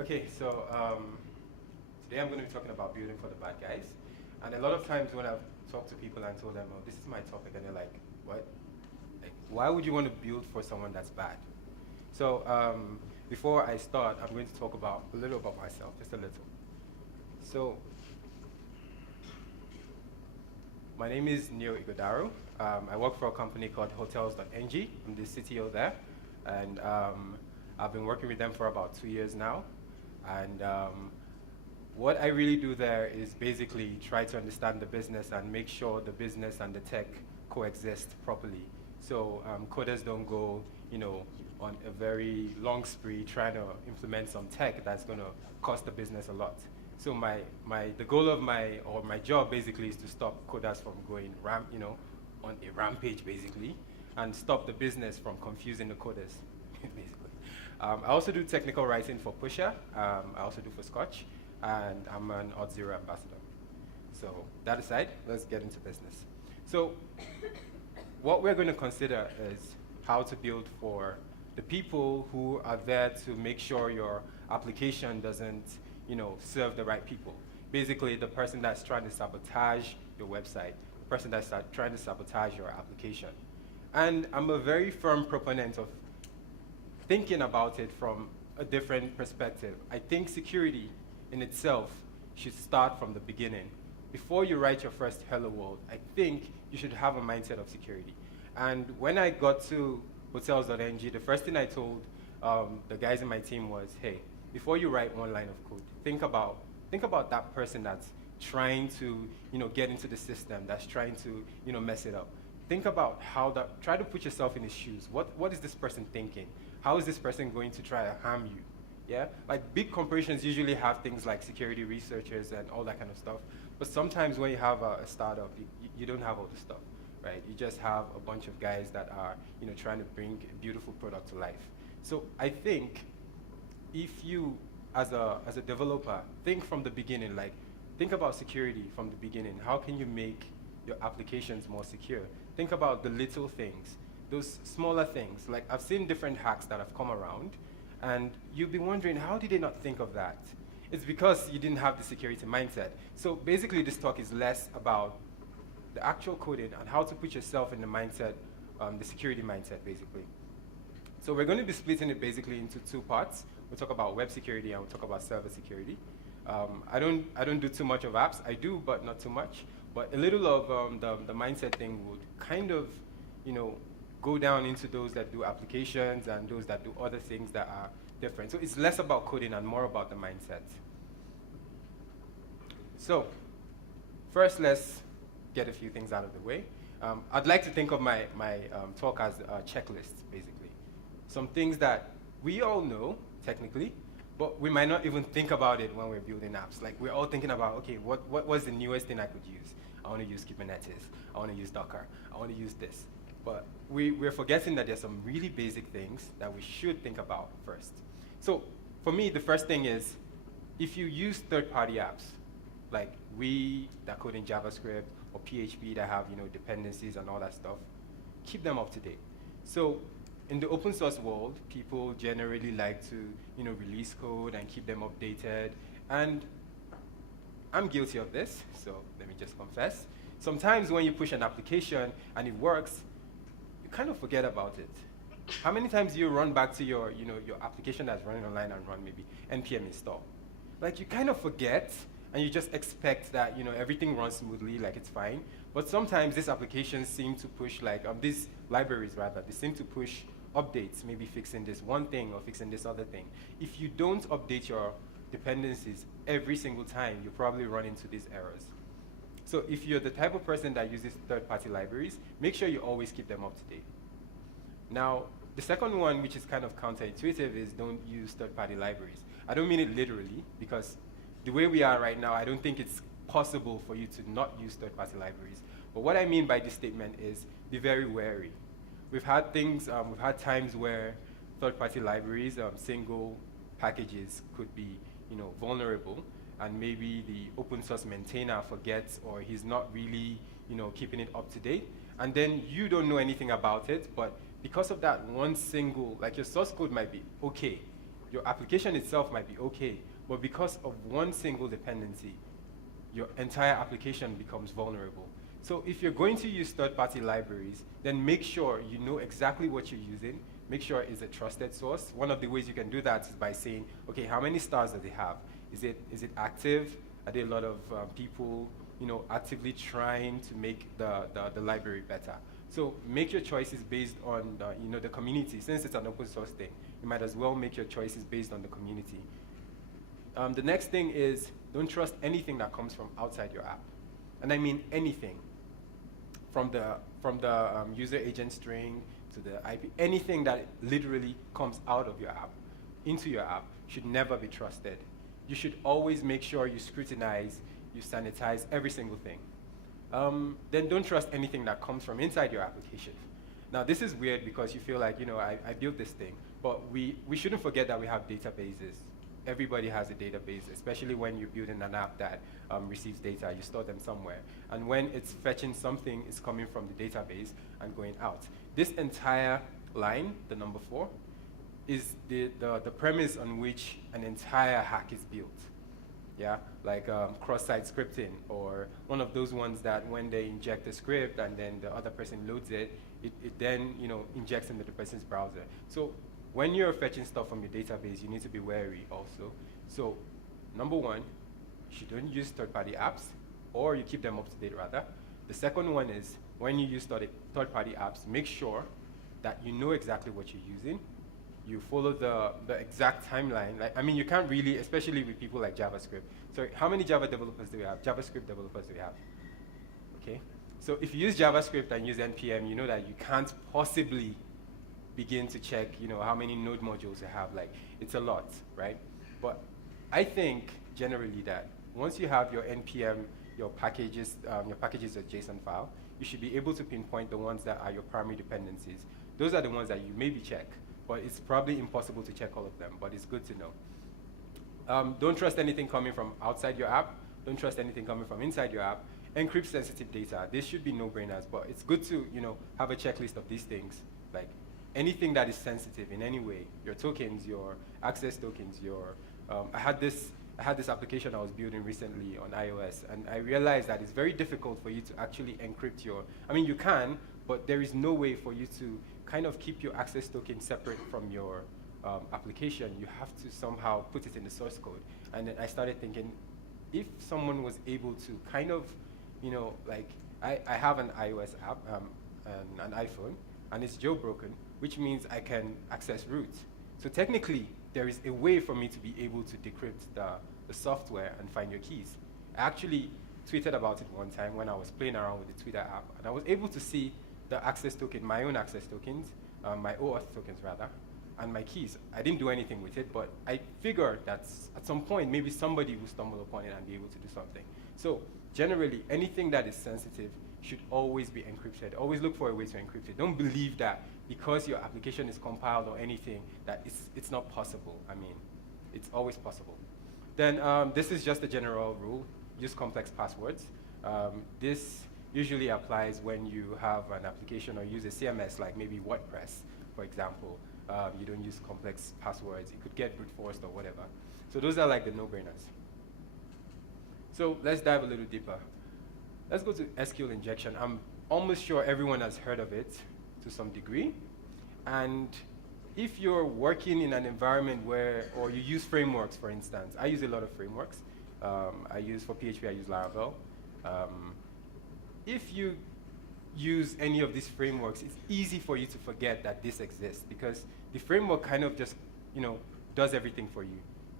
Okay, so today I'm going to be talking about building for the bad guys. And a lot of times when I've talked to people and told them, oh, this is my topic, and they're like, what? Like, why would you want to build for someone that's bad? So before I start, I'm going to talk about a little about myself, just a little. So my name is Ighodaro. I work for a company called Hotels.ng. I'm the CTO there. And I've been working with them for about 2 years now. And what I really do there is basically try to understand the business and make sure the business and the tech coexist properly. So coders don't go, on a very long spree trying to implement some tech that's going to cost the business a lot. So the goal of my job basically is to stop coders from going on a rampage basically, and stop the business from confusing the coders basically. I also do technical writing for Pusher. I also do for Scotch, and I'm an Auth0 ambassador. So that aside, let's get into business. So what we're going to consider is how to build for the people who are there to make sure your application doesn't serve the right people. Basically, the person that's trying to sabotage your website, the person that's trying to sabotage your application. And I'm a very firm proponent of thinking about it from a different perspective. I think security in itself should start from the beginning. Before you write your first hello world, I think you should have a mindset of security. And when I got to Hotels.ng, the first thing I told the guys in my team was, hey, before you write one line of code, think about that person that's trying to get into the system, that's trying to mess it up. Think about try to put yourself in his shoes. What is this person thinking? How is this person going to try to harm you? Yeah, like big corporations usually have things like security researchers and all that kind of stuff. But sometimes when you have a startup, you don't have all the stuff, right? You just have a bunch of guys that are trying to bring a beautiful product to life. So I think if you, as a developer, think from the beginning, think about security from the beginning. How can you make your applications more secure? Think about the little things, those smaller things. Like I've seen different hacks that have come around, and you'll be wondering, how did they not think of that? It's because you didn't have the security mindset. So basically this talk is less about the actual coding and how to put yourself in the mindset, the security mindset basically. So we're going to be splitting it basically into two parts. We'll talk about web security and we'll talk about server security. I don't do too much of apps. I do, but not too much. But a little of the mindset thing would kind of, go down into those that do applications and those that do other things that are different. So it's less about coding and more about the mindset. So first, let's get a few things out of the way. I'd like to think of my talk as a checklist, basically. Some things that we all know, technically, but we might not even think about it when we're building apps. Like we're all thinking about, okay, what was the newest thing I could use? I want to use Kubernetes. I want to use Docker. I want to use this. But we're forgetting that there's some really basic things that we should think about first. So for me, the first thing is, if you use third-party apps, like we that code in JavaScript or PHP that have dependencies and all that stuff, keep them up to date. So in the open source world, people generally like to release code and keep them updated. And I'm guilty of this, so let me just confess. Sometimes when you push an application and it works, you kind of forget about it. How many times do you run back to your application that's running online and run maybe npm install? Like you kind of forget and you just expect that everything runs smoothly, like it's fine. But sometimes these applications seem to push these libraries rather, they seem to push updates, maybe fixing this one thing or fixing this other thing. If you don't update your dependencies every single time, you probably run into these errors. So if you're the type of person that uses third-party libraries, make sure you always keep them up to date. Now, the second one, which is kind of counterintuitive, is don't use third-party libraries. I don't mean it literally, because the way we are right now, I don't think it's possible for you to not use third-party libraries. But what I mean by this statement is be very wary. We've had times where third-party libraries, single packages could be vulnerable, and maybe the open source maintainer forgets or he's not really keeping it up to date, and then you don't know anything about it, but because of that one single, like your source code might be okay, your application itself might be okay, but because of one single dependency, your entire application becomes vulnerable. So if you're going to use third-party libraries, then make sure you know exactly what you're using. Make sure it's a trusted source. One of the ways you can do that is by saying, okay, how many stars does it have? Is it active? Are there a lot of people, actively trying to make the library better? So make your choices based on the community. Since it's an open source thing, you might as well make your choices based on the community. The next thing is, don't trust anything that comes from outside your app. And I mean anything. From the user agent string to the IP, anything that literally comes out of your app, into your app, should never be trusted. You should always make sure you scrutinize, you sanitize every single thing. Then don't trust anything that comes from inside your application. Now this is weird because you feel like, I built this thing, but we shouldn't forget that we have databases. Everybody has a database, especially when you're building an app that receives data, you store them somewhere. And when it's fetching something, it's coming from the database and going out. This entire line, the number 4, is the premise on which an entire hack is built. Yeah, like cross-site scripting, or one of those ones that when they inject a script and then the other person loads it, it then injects into the person's browser. So when you're fetching stuff from your database, you need to be wary also. So number 1, you don't use third-party apps, or you keep them up to date rather. The second one is, when you use third-party apps, make sure that you know exactly what you're using. You follow the exact timeline. You can't really, especially with people like JavaScript. So how many Java developers do we have? JavaScript developers do we have? Okay. So if you use JavaScript and use NPM, you know that you can't possibly begin to check, how many node modules you have. It's a lot, right? But I think generally that once you have your NPM, your packages of JSON file, you should be able to pinpoint the ones that are your primary dependencies. Those are the ones that you maybe check, but it's probably impossible to check all of them, but it's good to know. Don't trust anything coming from outside your app. Don't trust anything coming from inside your app. Encrypt sensitive data. This should be no-brainers, but it's good to have a checklist of these things. Like anything that is sensitive in any way, your tokens, your access tokens, I had this application I was building recently on iOS, and I realized that it's very difficult for you to actually encrypt you can, but there is no way for you to kind of keep your access token separate from your application. You have to somehow put it in the source code. And then I started thinking, if someone was able to kind of, I have an iOS app, and an iPhone, and it's jailbroken, which means I can access root. So technically, there is a way for me to be able to decrypt the software and find your keys. I actually tweeted about it one time when I was playing around with the Twitter app, and I was able to see the access token, my own access tokens, my OAuth tokens rather, and my keys. I didn't do anything with it, but I figured that at some point, maybe somebody will stumble upon it and be able to do something. So generally, anything that is sensitive should always be encrypted. Always look for a way to encrypt it. Don't believe that because your application is compiled or anything, that it's not possible. It's always possible. Then this is just a general rule. Use complex passwords. This usually applies when you have an application or use a CMS, like maybe WordPress, for example. You don't use complex passwords. It could get brute forced or whatever. So those are like the no-brainers. So let's dive a little deeper. Let's go to Sql Injection. I'm almost sure everyone has heard of it to some degree. And if you're working in an environment or you use frameworks, for instance, I use a lot of frameworks. For PHP, I use Laravel. If you use any of these frameworks, it's easy for you to forget that this exists because the framework kind of just, does everything for you.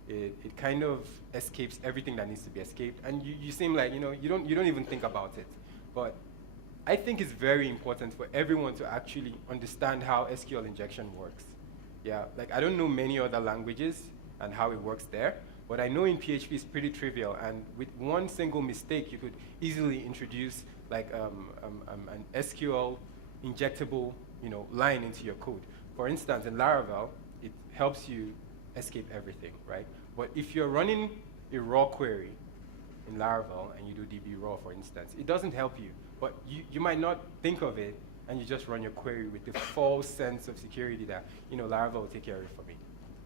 It kind of escapes everything that needs to be escaped, and you seem like, you don't even think about it. But I think it's very important for everyone to actually understand how Sql injection works. Yeah, I don't know many other languages and how it works there, but I know in PHP it's pretty trivial, and with one single mistake, you could easily introduce an SQL injectable, line into your code. For instance, in Laravel, it helps you escape everything, right? But if you're running a raw query in Laravel and you do DB raw, for instance, it doesn't help you. But you might not think of it, and you just run your query with the false sense of security that Laravel will take care of it for me,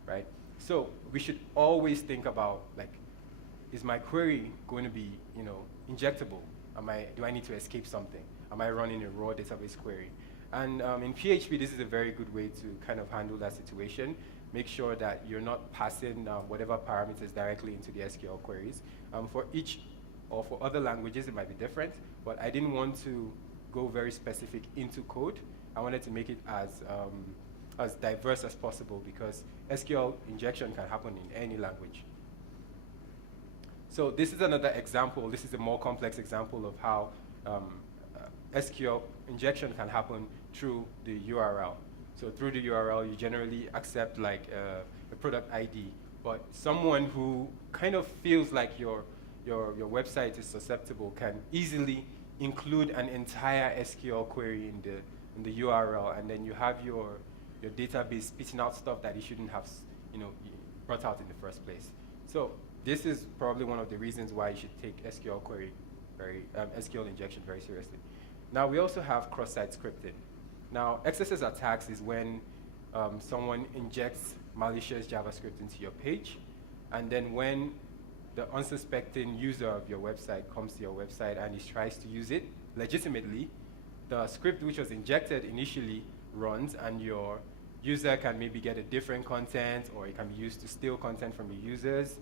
right? So we should always think about, like, is my query going to be, injectable? Do I need to escape something? Am I running a raw database query? And in PHP, this is a very good way to kind of handle that situation. Make sure that you're not passing whatever parameters directly into the SQL queries. For each, or for other languages, it might be different, but I didn't want to go very specific into code. I wanted to make it as diverse as possible, because SQL injection can happen in any language. So this is another example. This is a more complex example of how SQL injection can happen through the URL. So through the URL, you generally accept like a product ID, but someone who kind of feels like your website is susceptible can easily include an entire SQL query in the URL, and then you have your database spitting out stuff that you shouldn't have brought out in the first place. So this is probably one of the reasons why you should take SQL query SQL injection very seriously. Now we also have cross-site scripting. Now Xss Attacks is when someone injects malicious JavaScript into your page, and then when the unsuspecting user of your website comes to your website and he tries to use it legitimately, the script which was injected initially runs, and your user can maybe get a different content, or it can be used to steal content from your users.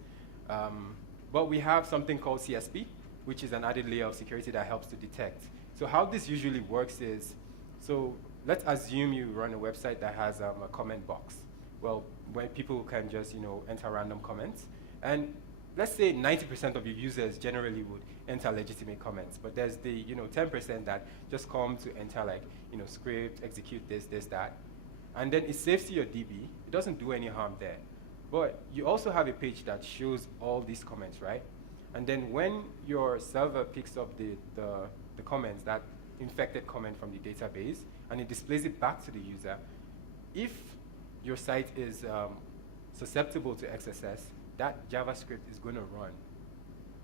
But we have something called CSP, which is an added layer of security that helps to detect. So how this usually works is, so let's assume you run a website that has a comment box. Well, when people can just enter random comments, and let's say 90% of your users generally would enter legitimate comments, but there's the 10% that just come to enter like script, execute this, that, and then it saves to your DB. It doesn't do any harm there, but you also have a page that shows all these comments, right? And then when your server picks up the comments, that infected comment from the database, and it displays it back to the user, if your site is susceptible to XSS, that JavaScript is going to run.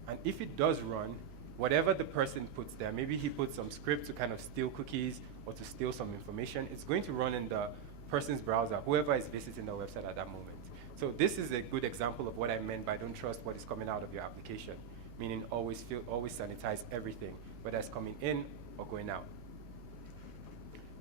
And if it does run, whatever the person puts there, maybe he puts some script to kind of steal cookies or to steal some information, it's going to run in the person's browser, whoever is visiting the website at that moment. So this is a good example of what I meant by don't trust what is coming out of your application, meaning always sanitize everything, whether it's coming in or going out.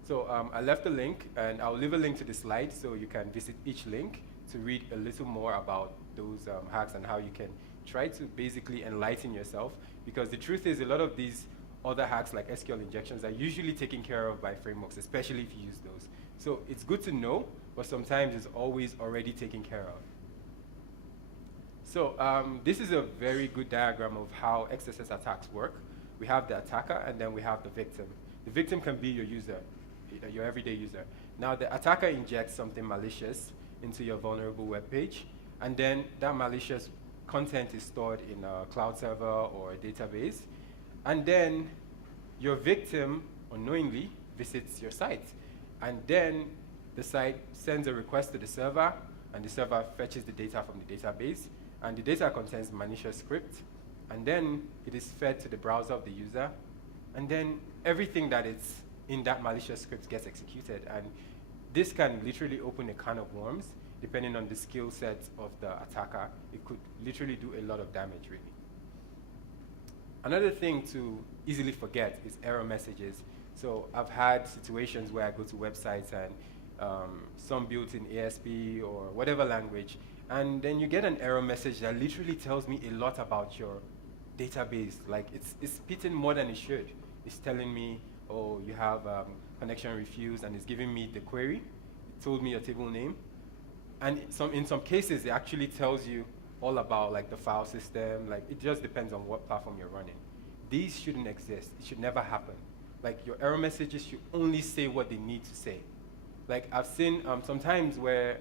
So I left a link, and I'll leave a link to the slide so you can visit each link to read a little more about those hacks and how you can try to basically enlighten yourself, because the truth is a lot of these other hacks like SQL injections are usually taken care of by frameworks, especially if you use those. So it's good to know, but sometimes it's always already taken care of. So this is a very good diagram of how Xss attacks work. We have the attacker, and then we have the victim. The victim can be your user, your everyday user. Now the attacker injects something malicious into your vulnerable web page, and then that malicious content is stored in a cloud server or a database, and then your victim unknowingly visits your site, and then the site sends a request to the server, and the server fetches the data from the database, and the data contains malicious script, and then it is fed to the browser of the user, and then everything that is in that malicious script gets executed, and this can literally open a can of worms. Depending on the skill set of the attacker, it could literally do a lot of damage, really. Another thing to easily forget is error messages. So I've had situations where I go to websites and some built in ASP or whatever language, and then you get an error message that literally tells me a lot about your database. Like it's spitting more than it should. It's telling me, oh, you have connection refused, and it's giving me the query. It told me your table name. And in some cases, it actually tells you all about like the file system. Like it just depends on what platform you're running. These shouldn't exist. It should never happen. Like your error messages should only say what they need to say. Like I've seen sometimes where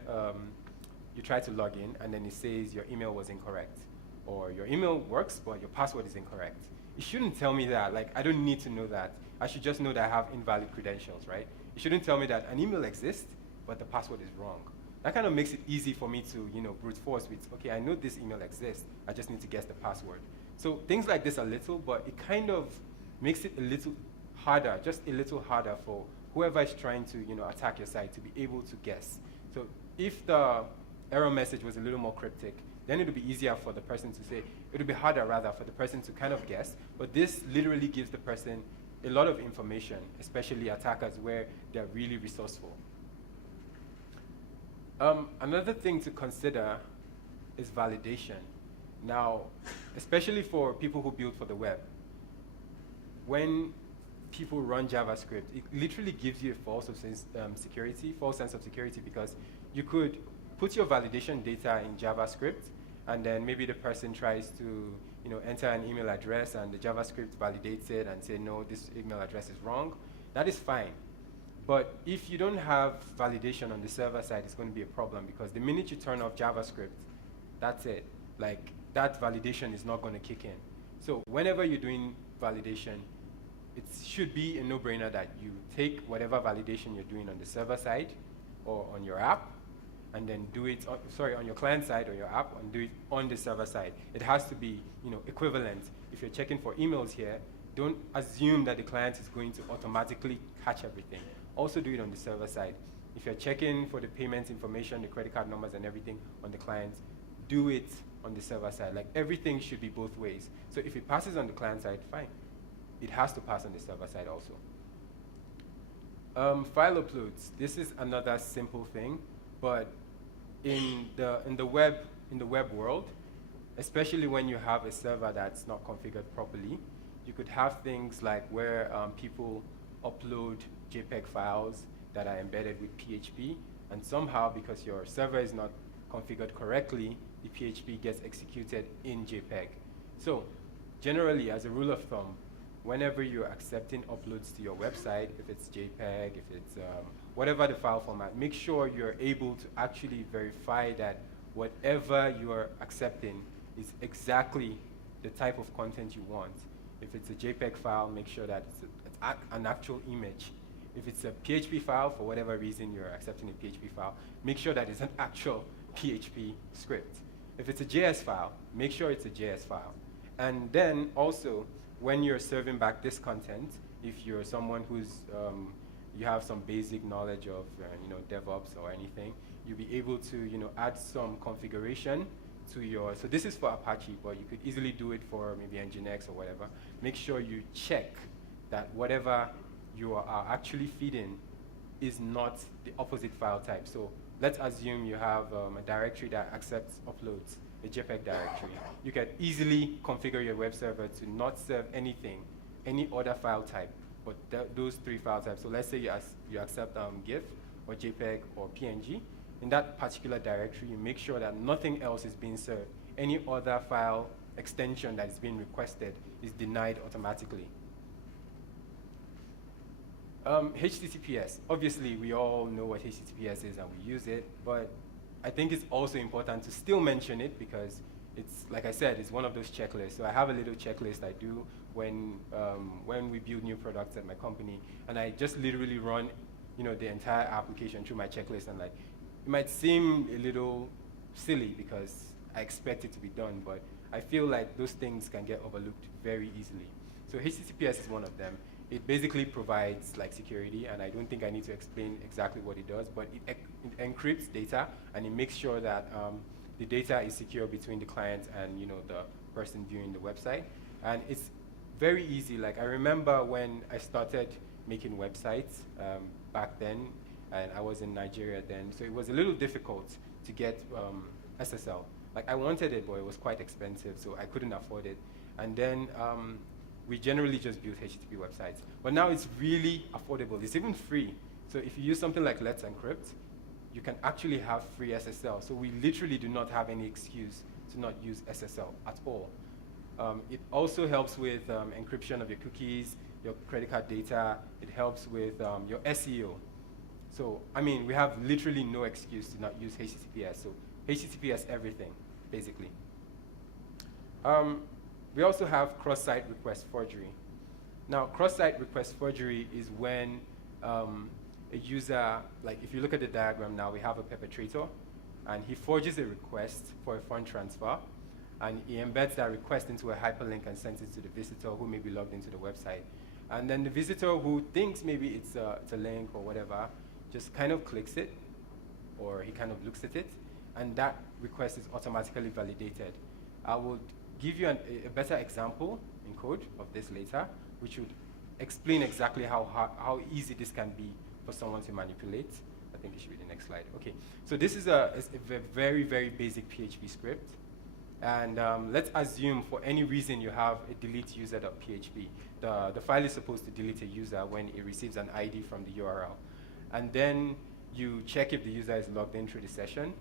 you try to log in and then it says your email was incorrect, or your email works but your password is incorrect. It shouldn't tell me that. Like I don't need to know that. I should just know that I have invalid credentials, right? It shouldn't tell me that an email exists but the password is wrong. That kind of makes it easy for me to, brute force with, okay, I know this email exists, I just need to guess the password. So things like this are little, but it kind of makes it a little harder, just a little harder for whoever is trying to, attack your site to be able to guess. So if the error message was a little more cryptic, then it would be easier for the person to say, it would be harder rather for the person to kind of guess, but this literally gives the person a lot of information, especially attackers where they're really resourceful. Another thing to consider is validation. Now, especially for people who build for the web, when people run JavaScript, it literally gives you a false sense of security, because you could put your validation data in JavaScript, and then maybe the person tries to enter an email address, and the JavaScript validates it and say, no, this email address is wrong. That is fine. But if you don't have validation on the server side, it's going to be a problem, because the minute you turn off JavaScript, that's it. Like, that validation is not going to kick in. So whenever you're doing validation, it should be a no-brainer that you take whatever validation you're doing on the server side or on your app, and then do it, on your client side or your app, and do it on the server side. It has to be equivalent. If you're checking for emails here, don't assume that the client is going to automatically catch everything. Also do it on the server side. If you're checking for the payment information, the credit card numbers and everything on the client, do it on the server side. Like, everything should be both ways. So if it passes on the client side, fine. It has to pass on the server side also. File uploads. This is another simple thing, but in the web world, especially when you have a server that's not configured properly, you could have things like where people upload JPEG files that are embedded with PHP, and somehow, because your server is not configured correctly, the PHP gets executed in JPEG. So generally, as a rule of thumb, whenever you're accepting uploads to your website, if it's JPEG, if it's whatever the file format, make sure you're able to actually verify that whatever you're accepting is exactly the type of content you want. If it's a JPEG file, make sure that it's an actual image. If it's a PHP file, for whatever reason you're accepting a PHP file, make sure that it's an actual PHP script. If it's a JS file, make sure it's a JS file. And then also, when you're serving back this content, if you're someone who's you have some basic knowledge of DevOps or anything, you'll be able to add some configuration to your. So this is for Apache, but you could easily do it for maybe Nginx or whatever. Make sure you check that whatever you are actually feeding is not the opposite file type. So let's assume you have a directory that accepts uploads, a JPEG directory. You can easily configure your web server to not serve anything, any other file type, but those three file types. So let's say you accept GIF or JPEG or PNG. In that particular directory, you make sure that nothing else is being served. Any other file extension that is being requested is denied automatically. HTTPS. Obviously, we all know what HTTPS is and we use it, but I think it's also important to still mention it, because it's, like I said, it's one of those checklists. So I have a little checklist I do when we build new products at my company, and I just literally run the entire application through my checklist, and like, it might seem a little silly because I expect it to be done, but I feel like those things can get overlooked very easily. So HTTPS is one of them. It basically provides like security, and I don't think I need to explain exactly what it does, but it encrypts data, and it makes sure that the data is secure between the client and the person viewing the website. And it's very easy. Like, I remember when I started making websites back then, and I was in Nigeria then, so it was a little difficult to get SSL. Like, I wanted it, but it was quite expensive, so I couldn't afford it. And then we generally just built HTTP websites. But now it's really affordable. It's even free. So if you use something like Let's Encrypt, you can actually have free SSL. So we literally do not have any excuse to not use SSL at all. It also helps with encryption of your cookies, your credit card data. It helps with your SEO. So, I mean, we have literally no excuse to not use HTTPS. So HTTPS everything, basically. We also have cross-site request forgery. Now, cross-site request forgery is when a user, like if you look at the diagram now, we have a perpetrator, and he forges a request for a fund transfer, and he embeds that request into a hyperlink and sends it to the visitor who may be logged into the website. And then the visitor who thinks maybe it's a link or whatever, just kind of clicks it, or he kind of looks at it, and that request is automatically validated. I will give you a better example in code of this later, which would explain exactly how easy this can be for someone to manipulate. I think it should be the next slide. Okay, so this is a very, very basic PHP script. And let's assume for any reason you have a delete user.php. The file is supposed to delete a user when it receives an ID from the URL. And then you check if the user is logged in through the session.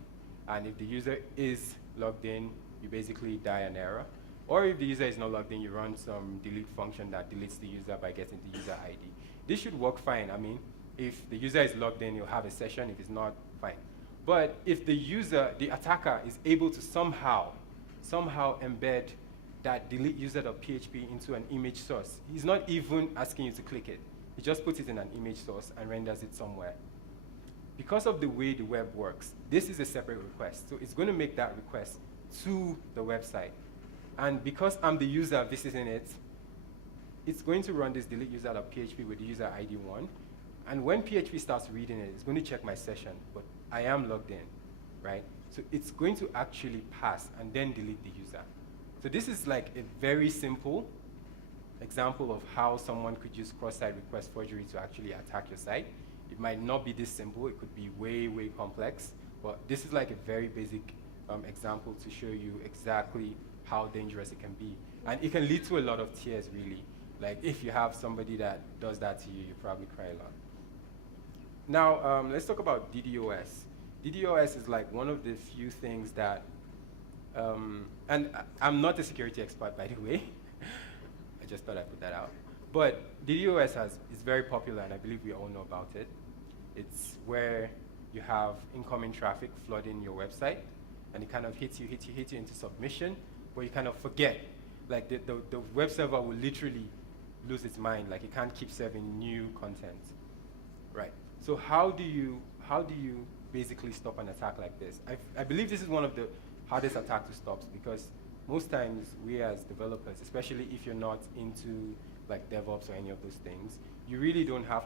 And if the user is logged in, you basically die an error. Or if the user is not logged in, you run some delete function that deletes the user by getting the user ID. This should work fine. I mean, if the user is logged in, you'll have a session. If it's not, fine. But if the attacker, is able to somehow embed that delete user.php into an image source, he's not even asking you to click it. He just puts it in an image source and renders it somewhere. Because of the way the web works, this is a separate request. So it's going to make that request to the website. And because I'm the user visiting it, it's going to run this delete user.php with the user ID 1. And when PHP starts reading it, it's going to check my session, but I am logged in, right? So it's going to actually pass and then delete the user. So this is like a very simple example of how someone could use cross-site request forgery to actually attack your site. It might not be this simple. It could be way, way complex. But this is like a very basic example to show you exactly how dangerous it can be. And it can lead to a lot of tears, really. Like, if you have somebody that does that to you, you probably cry a lot. Now, let's talk about DDoS. DDoS is like one of the few things that, and I'm not a security expert, by the way. I just thought I'd put that out. But DDoS is very popular, and I believe we all know about it. It's where you have incoming traffic flooding your website, and it kind of hits you into submission, where you kind of forget. Like the web server will literally lose its mind. Like it can't keep serving new content, right? So how do you basically stop an attack like this? I believe this is one of the hardest attacks to stop, because most times we as developers, especially if you're not into like DevOps or any of those things, you really don't have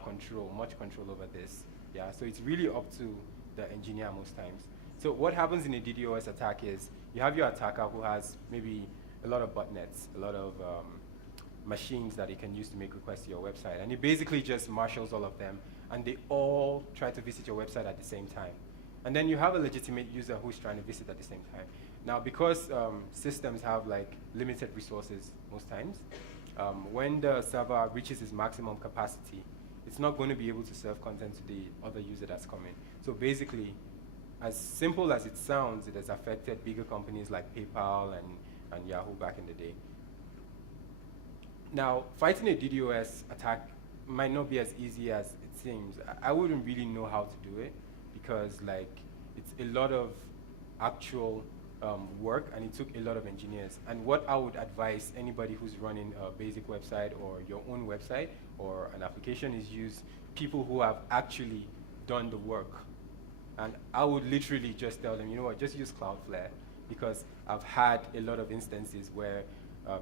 much control over this. Yeah, so it's really up to the engineer most times. So what happens in a DDoS attack is you have your attacker who has maybe a lot of botnets, a lot of machines that he can use to make requests to your website. And he basically just marshals all of them, and they all try to visit your website at the same time. And then you have a legitimate user who's trying to visit at the same time. Now, because systems have like limited resources most times, when the server reaches its maximum capacity, it's not going to be able to serve content to the other user that's coming. So basically, as simple as it sounds, it has affected bigger companies like PayPal and Yahoo back in the day. Now, fighting a DDoS attack might not be as easy as it seems. I wouldn't really know how to do it, because like it's a lot of actual work, and it took a lot of engineers. And what I would advise anybody who's running a basic website or your own website or an application is use people who have actually done the work. And I would literally just tell them, you know what, just use Cloudflare, because I've had a lot of instances where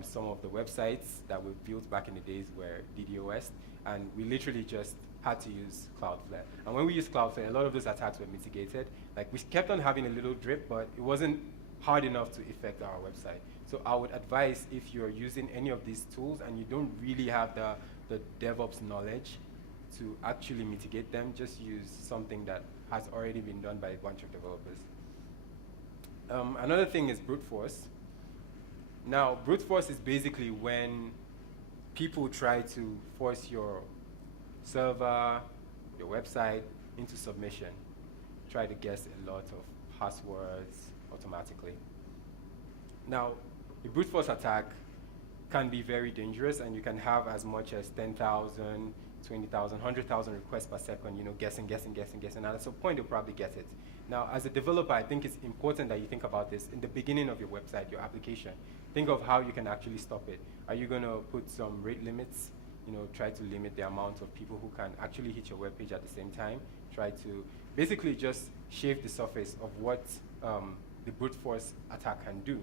some of the websites that were built back in the days were DDoS, and we literally just had to use Cloudflare. And when we used Cloudflare, a lot of those attacks were mitigated. Like, we kept on having a little drip, but it wasn't hard enough to affect our website. So I would advise, if you're using any of these tools and you don't really have the DevOps knowledge to actually mitigate them, just use something that has already been done by a bunch of developers. Another thing is brute force. Now, brute force is basically when people try to force your server, your website into submission. Try to guess a lot of passwords automatically. Now, a brute force attack can be very dangerous, and you can have as much as 10,000, 20,000, 100,000 requests per second, guessing. And at some point, you'll probably get it. Now, as a developer, I think it's important that you think about this in the beginning of your website, your application. Think of how you can actually stop it. Are you going to put some rate limits? Try to limit the amount of people who can actually hit your web page at the same time. Try to basically just shave the surface of what the brute force attack can do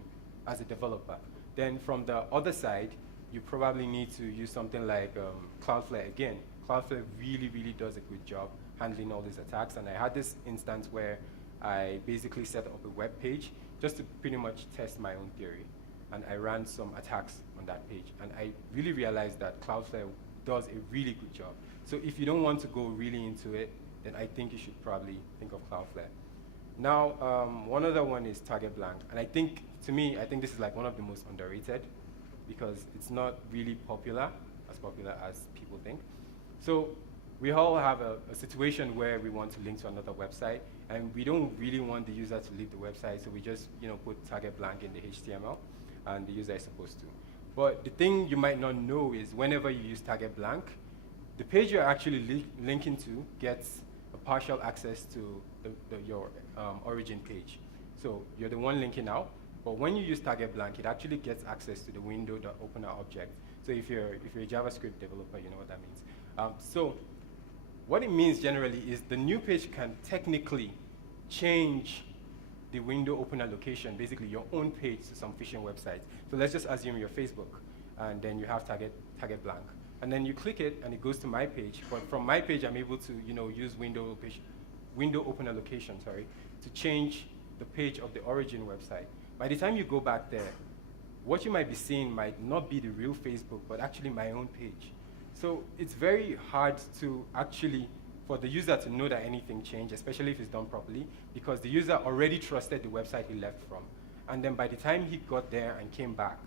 as a developer. Then from the other side, you probably need to use something like Cloudflare again. Cloudflare really, really does a good job handling all these attacks. And I had this instance where I basically set up a web page just to pretty much test my own theory. And I ran some attacks on that page. And I really realized that Cloudflare does a really good job. So if you don't want to go really into it, then I think you should probably think of Cloudflare. Now, one other one is Target Blank. And I think, to me, I think this is like one of the most underrated because it's not really popular as people think. So we all have a situation where we want to link to another website, and we don't really want the user to leave the website, so we just put Target Blank in the HTML, and the user is supposed to. But the thing you might not know is whenever you use Target Blank, the page you're actually linking to gets a partial access to your origin page. So you're the one linking out, but when you use Target Blank, it actually gets access to the window.opener object. So if you're a JavaScript developer, you know what that means. So what it means generally is the new page can technically change the window opener location, basically your own page to some phishing website. So let's just assume you're Facebook, and then you have Target Blank. And then you click it, and it goes to my page. But from my page, I'm able to use window opener location, to change the page of the origin website. By the time you go back there, what you might be seeing might not be the real Facebook, but actually my own page. So it's very hard to actually, for the user to know that anything changed, especially if it's done properly, because the user already trusted the website he left from. And then by the time he got there and came back,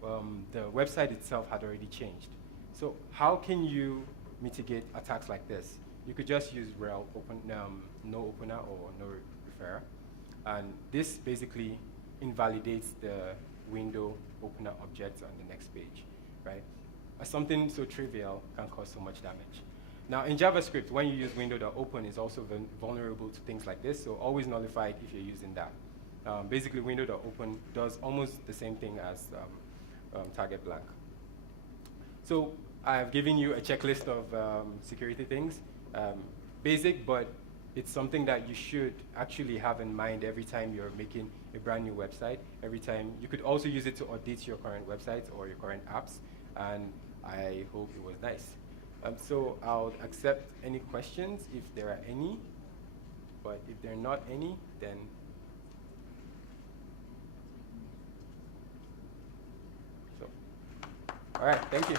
the website itself had already changed. So how can you mitigate attacks like this? You could just use rel no opener or no referrer. And this basically invalidates the window opener object on the next page, right? Something so trivial can cause so much damage. Now, in JavaScript, when you use window.open, it's also vulnerable to things like this, so always nullify it if you're using that. Basically, window.open does almost the same thing as Target Blank. So I've given you a checklist of security things. Basic, but it's something that you should actually have in mind every time you're making a brand new website. Every time, you could also use it to audit your current websites or your current apps, and I hope it was nice. So I'll accept any questions if there are any, but if there are not any, then so. All right, thank you.